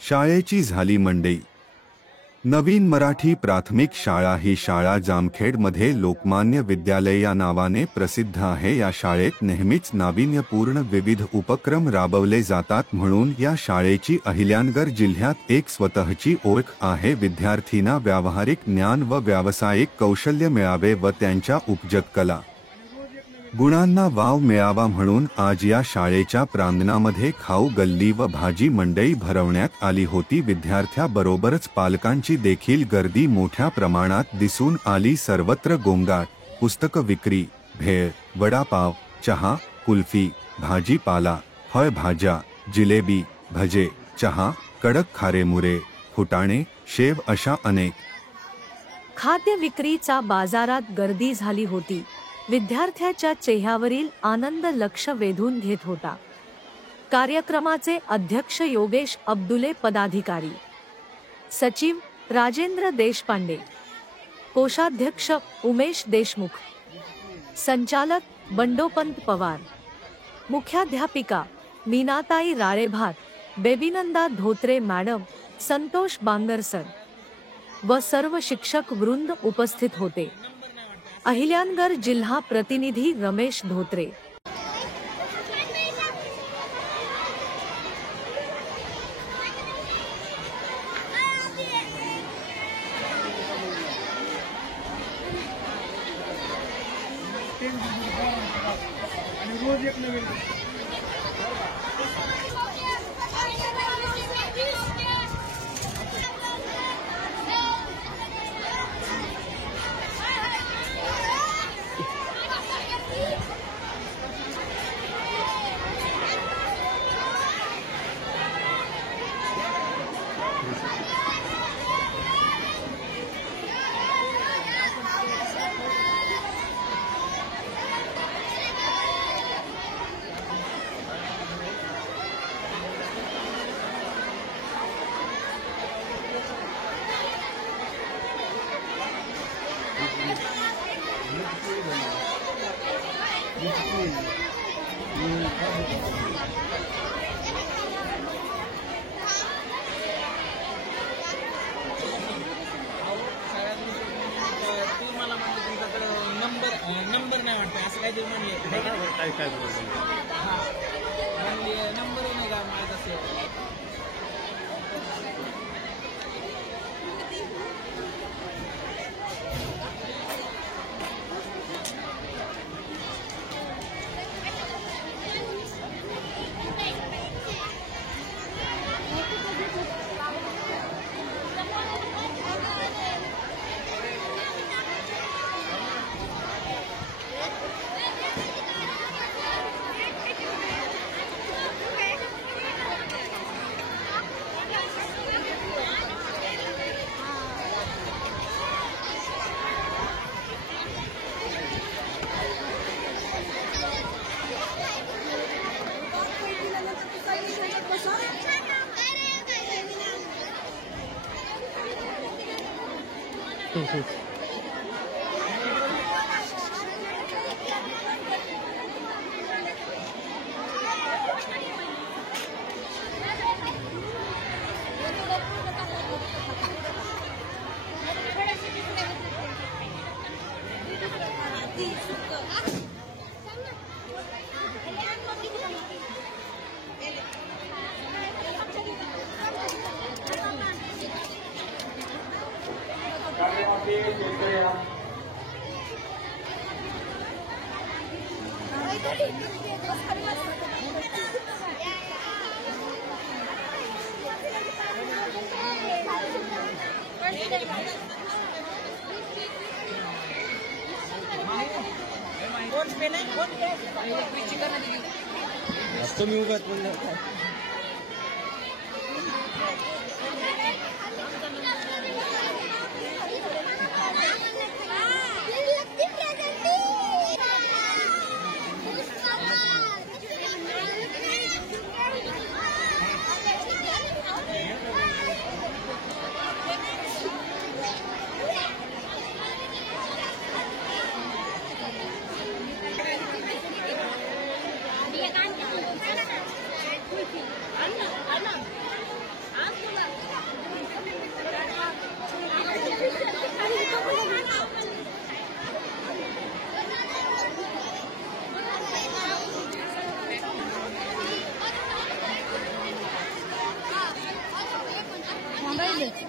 शाळेची झाली मंडई। नवीन मराठी प्राथमिक शाळा ही शाळा जामखेडमध्ये लोकमान्य विद्यालय या नावाने प्रसिद्ध आहे। या शाळेत नेहमीच नाविन्यपूर्ण विविध उपक्रम राबवले जातात, म्हणून या शाळेची अहिल्यानगर जिल्ह्यात एक स्वतःची ओळख आहे। विद्यार्थ्यांना व्यावहारिक ज्ञान व व्यावसायिक कौशल्य मिळावे व त्यांच्या उपजत कला गुणांना वाव मिळावा म्हणून आज या शाळेच्या प्रांगणामध्ये खाऊ गल्ली व भाजी मंडई भरवण्यात आली होती। विद्यार्थ्यांबरोबरच पालकांची देखील गर्दी मोठ्या प्रमाणात दिसून आली। सर्वत्र गोंगाट, पुस्तक विक्री, भेळ, वडापाव, चहा, कुल्फी, भाजीपाला, फळभाज्या, जिलेबी, भजे, चहा, कडक खारेमुरे, फुटाणे, शेव अशा अनेक खाद्य विक्रीचा बाजारात गर्दी झाली होती। विद्यार्थ्याच्या चेहऱ्यावरील आनंद लक्ष वेधून घेत होता। कार्यक्रमाचे अध्यक्ष योगेश अब्दुले, पदाधिकारी सचिव राजेंद्र देशपांडे, कोषाध्यक्ष उमेश देशमुख, संचालक बंडोपंत पवार, मुख्याध्यापिका मीनाताई राळेभात, बेबीनंदा धोत्रे मॅडम, संतोष बांगर सर व सर्व शिक्षक वृंद उपस्थित होते। अहिल्यानगर जिल्हा प्रतिनिधी रमेश धोत्रे। नंबर नाही वाटतं असं काहीतरी म्हणले काय नंबर नाही का माझा असेल। तुम्ही उगाच बोलला ये काम चने